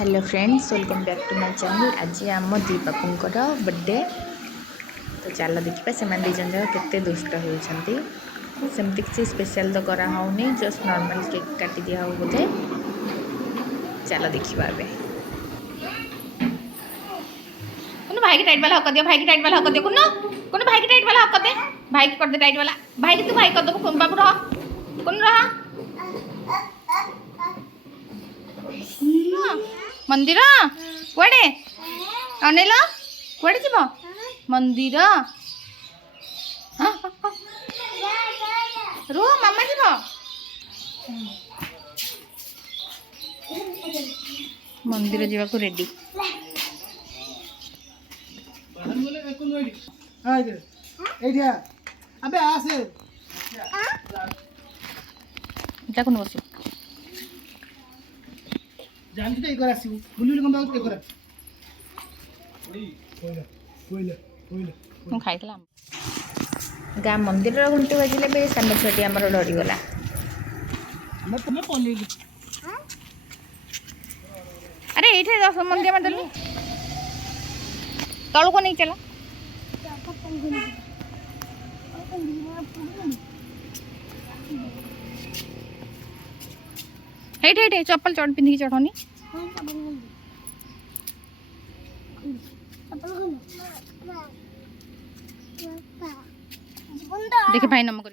Hello friends, welcome back to my channel. आज आम दी बापूंकर birthday. तो चलो देखिए से दुजन जाक केते दुष्ट होती। सेमती किसी स्पेशल तो कराऊनी, जस्ट नॉर्मल केक काटी दिया हो बोधे। चलो देखिए ए भाई की टाइट वाला हक दियो, भाई की टाइट वाला हक दियो। कुन भाई की टाइट वाला हक दे, भाई की कर दे टाइट वाला। भाई की तू भाई कर दो। बाबू रह कुन रहा मंदिर कुआडे अनेल कुआडे जीव मंदिर रो मामा जीव मंदिर जीवा को रेडी। এটা কোন বসে जानती तो एक बार आसिबु बुली बुली कंबा एक बार कोइला कोइला कोइला ମୁଁ ଖାଇଥିଲା। ଗାଁ ମନ୍ଦିରର ଘଣ୍ଟି ବାଜିଲେ ବି ସାନ ଛୁଆଟି ଆମର ଡରିଗଲା। मैं तुम्हें पलेगी अरे ये दस मंदिर में डरनी तलू को नहीं चला। हेठे चप्पल चढ़ पिंधि चढ़नी देखे भाई नम कर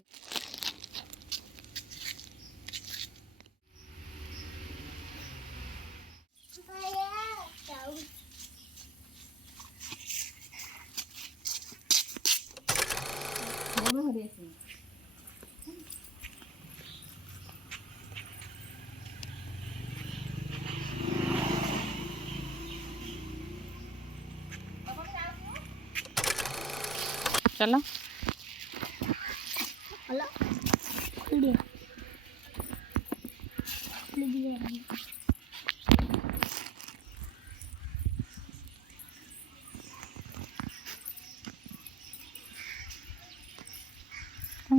चलो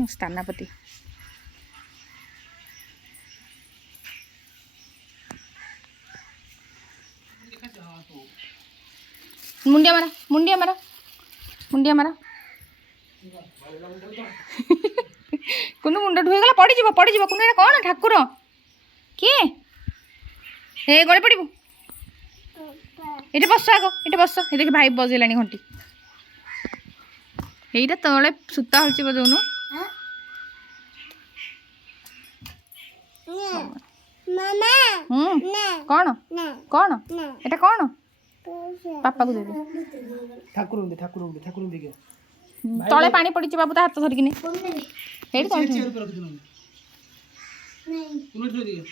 स्थानापति मुंडिया मारा मुंडिया मारा मुंडिया मारा कुनु मुंड ढुईगला पड़ जा कुनु कौन ठाकुर किए ए गले पड़ू ये बस आग ये बस ये देख भाई बजेला घंटी यहीटा तले सूता हल्ची बजाऊनु कौन कौन एटा कौन पापा को दे दे ठाकुर दे के तले पानी पड़ी बाबू ता हाथ धरिकिनी हेडी तले चेयर पे रख दो नहीं उन्हें दे दिए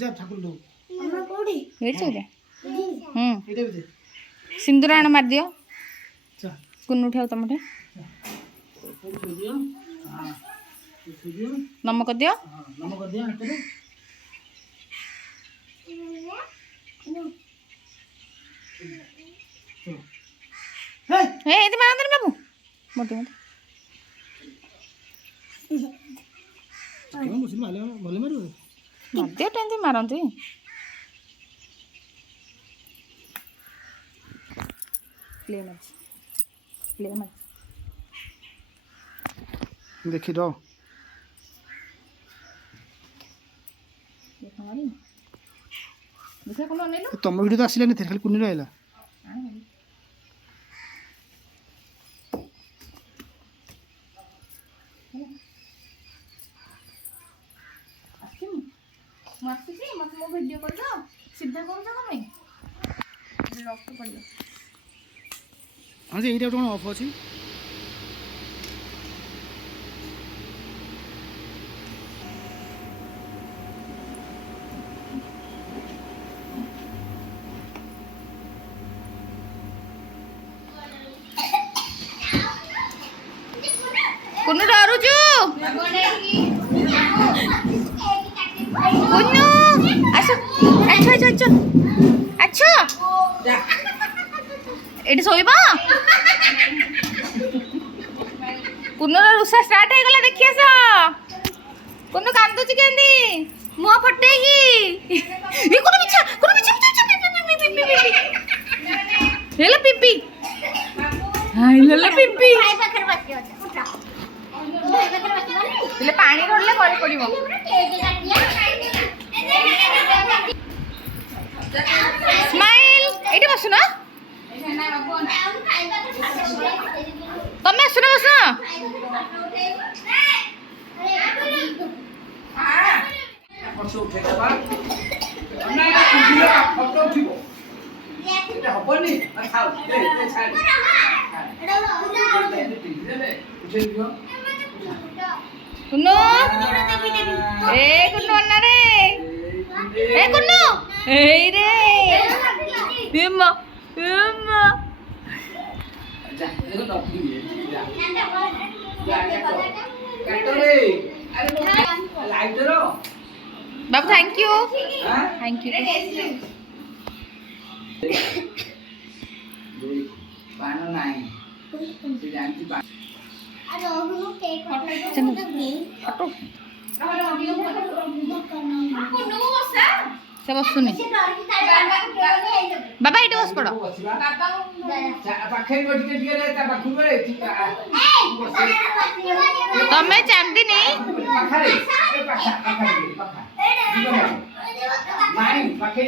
जा ठाकुर दो अम्मा कोडी हेडी चले एटा भी दे सिंदूराण मार दियो जा कुन्नु उठाओ तमठे दियो हां दियो नमक दियो हां नमक दियो चले हे ए मार दे बाबू मोटे मोटे क्यों मुझे माले बोले मारो मध्य टेंदी मारंती प्ले मच देखि दो देखा कोन अनेलो तुम वीडियो तो आसिला नहीं खाली कुनी रहला मत मो वीडियो कर दो सीधा कर दो हमें लॉक तो पड़ हां जे एटा कोन ऑफ अछि कुन्नु डरुछु कुन्नु आसो अच्छा अच्छा अच्छा अच्छा एटी सोइबा कुन्नु रुसा स्टार्ट हो गला देखि आसो कुन्नु कांदुची केंदी मुह फटेगी ये कोन बिछा हेलो पिपी हाय हेलो पिपी ले पानी ढोले गଳି पड़िबो स्माइल एठी बसु ना तमे आसु ना बसु फोटो उठे देबा ना कुजिला फोटो उठिबो এটা হবনি খাও দে দে ছাড় উঠে দিও कुन्नू ए कुन्नू अन्ना रे ए कुन्नू ए रे एम्मा एम्मा जा देखो डॉक्टर ये जा काटो रे अरे लाइट रो बाबू थैंक यू हां थैंक यू দুই পানো নাই তুই জানতি পা আর ওগুলো কেক ফটো ফটো से बसुनी बाबा इटे बस पड़ो पाखे बटिके दिए ता पाखु रे तमे चांदी नहीं पाखरे ए पाखा पाखा माई पाखे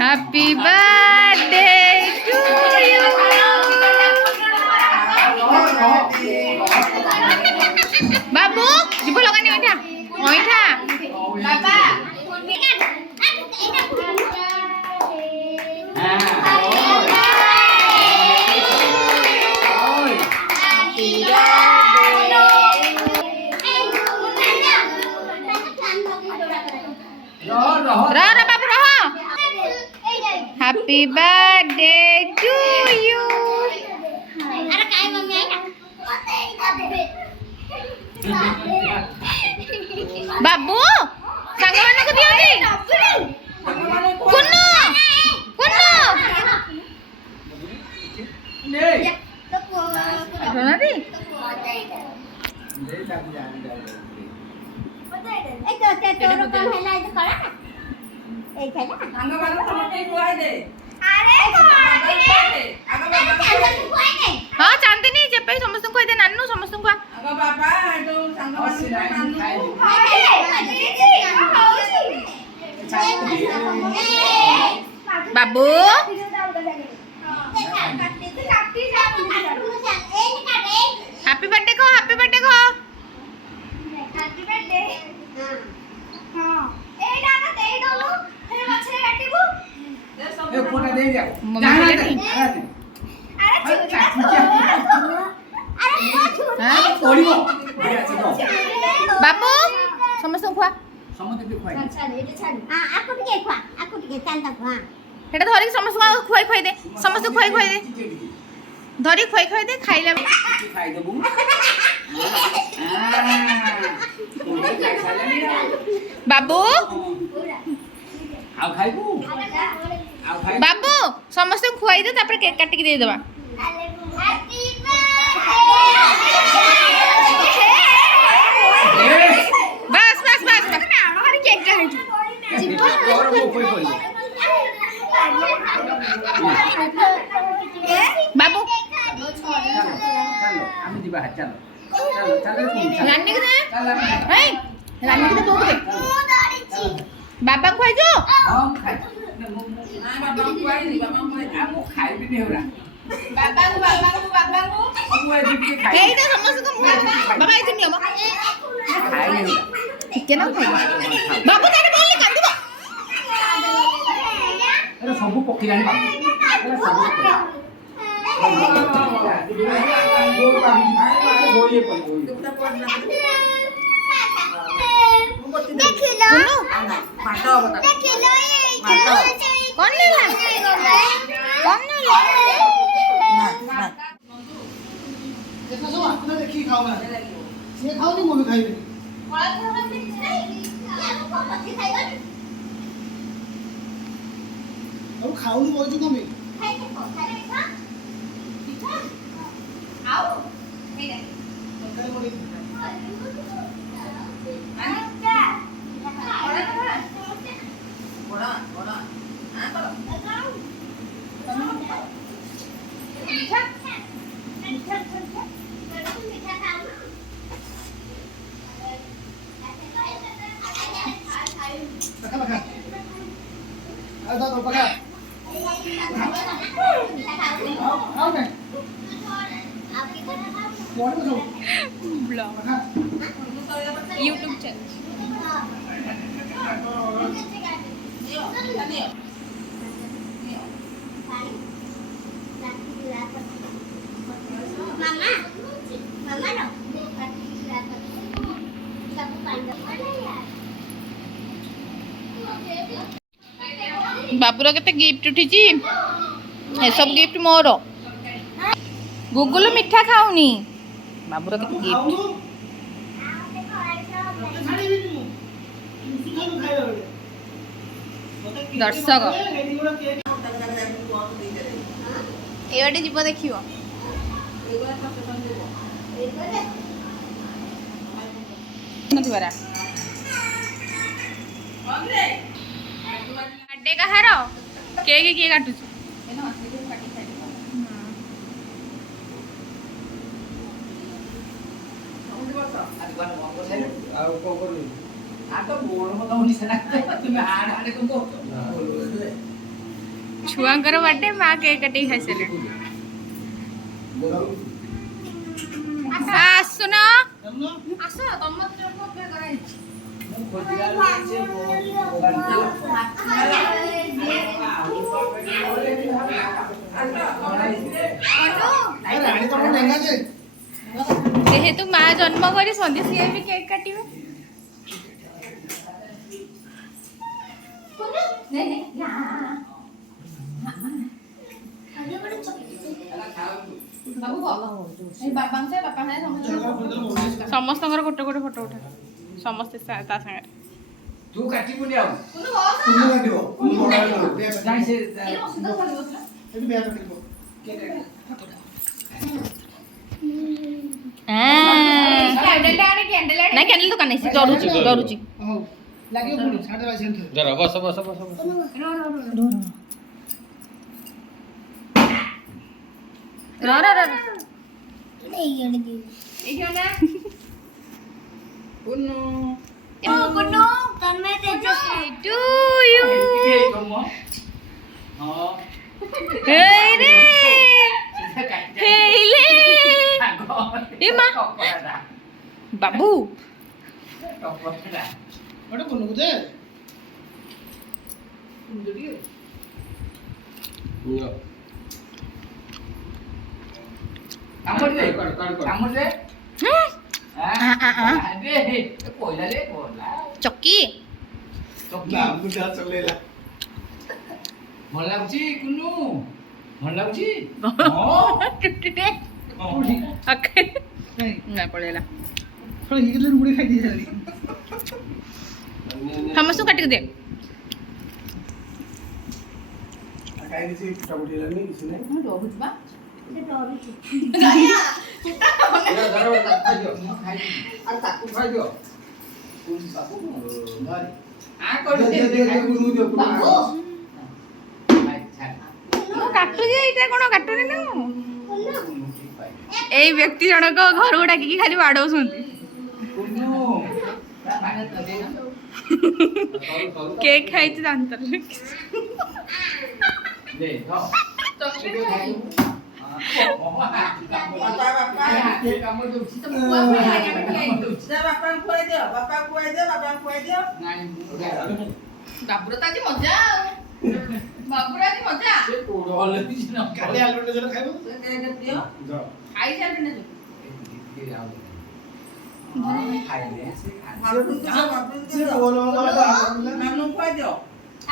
हैप्पी बर्थडे टू यू बाबू जीव लगानी ओइठा ओइठा बाबा रह रह बाबू रह हैप्पी बर्थडे टू यू अरे काय मम्मी आहे ना बाबू सांग मन को दियोनी कुन्नू कुन्नू ने रोना दी ले जा जा ए तो तोर काम हैला इधर करा ना ए खाला अंग बाबा समटे खुआई दे अरे अंग बाबा खुआई दे हां चांदनी जेपे समस्त को दे नान्नू समस्त को अंग बाबा तो संग अस्सी बाबा नाइन बाबू हैप्पी बर्थडे को हैप्पी बर्थडे को ए फोटो दे जा मम्मी ले नहीं हां ओडिबो আছে তো बाबू समस्त खुआ সমতে দি খাই এটা ধরি সমস্ত খুয়াই খুয়াই দে সমস্ত খুয়াই খুয়াই দে ধরি খুয়াই খুয়াই দে খাইলা খাই দেবু খাই সালানি बाबू আও খাইবু আও খাই बाबू समस्त खुआई दे तापर केक काट के दे देबा बस बस बस केक का और वो कोई कोई बाबू चलो আমি দিবা চলো চলো চলো তুমি रानी के दे চলো ए रानी के दे तो दे बाबा खुआई जो हम खाई बाबा खुआई दे बाबा खुआई दे আমু খাইবি নি ওরা बाबा को আমু এদিকে খাই ए तो समस्त को बाबा इतनी नियो খাই নি के ना खाई बाबू तारे बोल ले कांदबो এরা সবু পকিলানি বাবু এরা সবু माटो बता कौन लेला कौन लेला देखो सब अपना देखी खाओ ना से खाओ नहीं मम्मी खाई अब खाओ नहीं बोल जो मम्मी बड़ा बड़ा Pakai, pakai. Ada tuh pakai. Oke. Mau apa tuh? Blog Pakai. YouTube channel Mama, mama dong. Sapu pandang mana ya? बाबूर के गिफ्ट उठी सब गिफ्ट मोर गुगुल मिठा खाऊनी बाबूर के गिफ्ट दर्शक ये जीव देख बर्थडे कहार केक किए काटुच छुआंकर बर्थडे माँ केक कटे खाई सारे आसुन आस तुम जेहेतु माँ जन्म कर सी भी केक काटे समस्त गोटे गोटे फोटो उठा समस्ते सागर तू काटिबुनी आउ कुनु काटिबो जाई से एबी बेया काटिबो के ना कैंडल दुकान है डरुची डरुची हो लागियो पुनी 22:30 जरा बस बस बस रो रो रो नहीं ये दी कुनु कुनो तन्मे तेजस्वी टू यू हां हे रे हे ले ए मां बाबू बड़े कोन गुदे काट काट कामर दे दे कोइला रे कोला चक्की चक्की बुझा चलेला ଭଲ ଲାଗୁଛି କୁନୁ ଭଲ ଲାଗୁଛି ହଁ टुटटे अके ना पड़ेला थोड़ा ये ले रुड़े खाई दे जल्दी समस्त काट के दे खाई दे फटा फटी रहनी किसी ने रोहुत बा আর তাকু খাই দিও কোন তাকু ভাই আ করে দে দে দে কুনু দিও বাবু काटु जे इटा कोन काटुनी ना एई व्यक्ति जनक घर को डाकी खाली बाडौसंती केक खाई जानतर ବାବୁର ମଜା ବାବୁର ମଜା କାଲି ଆଲୁଣ୍ଡ ଜଣ ଖାଇବ ଖାଇ ସାରିଲୁଣି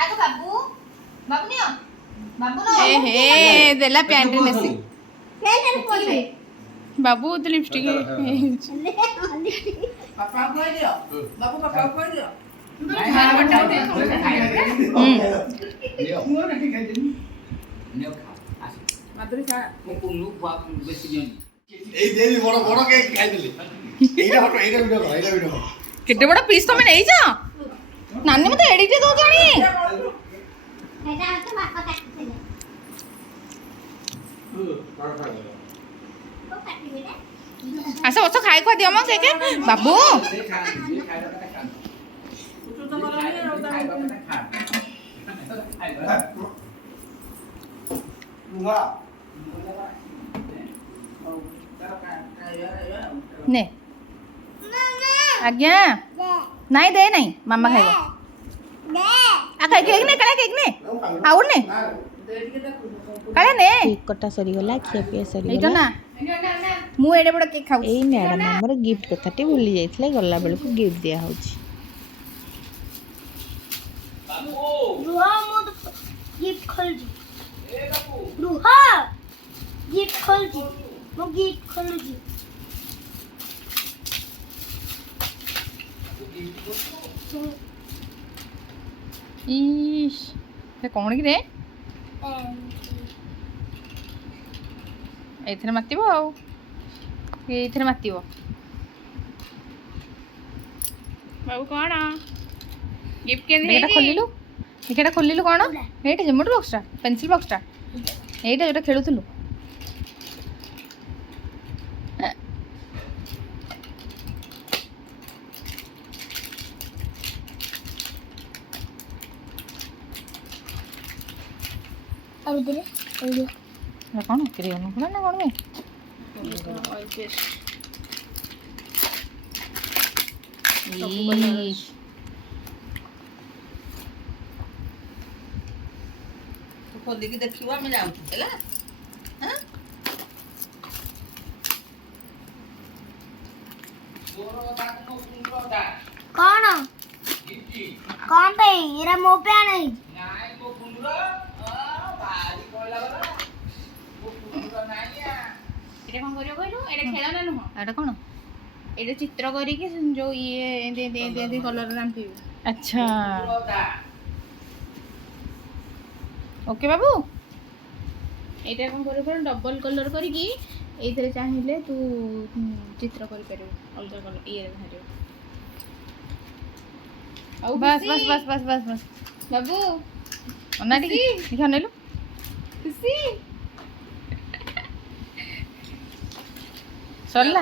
आगो बाबू बाबू नियो बाबू नो ए हे देला पैंट नेसी ले ले पोछे बाबू तो लिपस्टिक ले ବାପା ଖୁଆଇ ଦିଅ ବାବୁ ବାପା ଖୁଆଇ ଦିଅ ମାଧୁରୀ ଖା এই দেবি বড় বড় কেক খাইদেলি এইটা ফটো এইটা ভিডিও केते बड़ा पीस तमे नहीं जा नानी मते एडिट दो जानी हेटा ଖାଇ ଖୁଆ ଦିଅ ମ କେକେ ବାବୁ ନେ ଆଜ୍ଞା ନାଇଁ ଦେ ନାଇଁ ମାମା ଖାଇବ आ खाई केक ने काले केक ने आउ ने काले ने केक कटा सरी गला खिया पिया सरी गला ना मु एडे बड़ केक खाउ एई मैडम हमर गिफ्ट कथाटी भूली जाइतले गला बेल को गिफ्ट दिया होची रुहा मो गिफ्ट खोल जी रुहा गिफ्ट खोल जी मो गिफ्ट खोल जी इश से कौन कि रे एथरे मातिबो आउ एथरे मातिबो बाबू कोन गिफ्ट के दे एटा खोलिलु कोन एटा जेमोट बॉक्सटा पेंसिल बॉक्सटा एटा जेटा खेलुथुलु अब दे ना कौन क्रियोन ना कौन में खोलिकी देखिबो हम जाउछु हैला हां कौन कौन पे एरा मो पे नहीं एटा कोन करियो कहलु एटा खेलना नुह एटा कोन एटा चित्र करी के जो ये दे दे दे दे कलर नाम पी अच्छा ओके बाबू एटा कोन करियो कहलु डबल कलर करी की एथरे चाहिले तू चित्र करि परियो अलग कलर ये भारियो बस बस बस बस बस बस बाबू अनाडी देखा नेलु खुशी सरला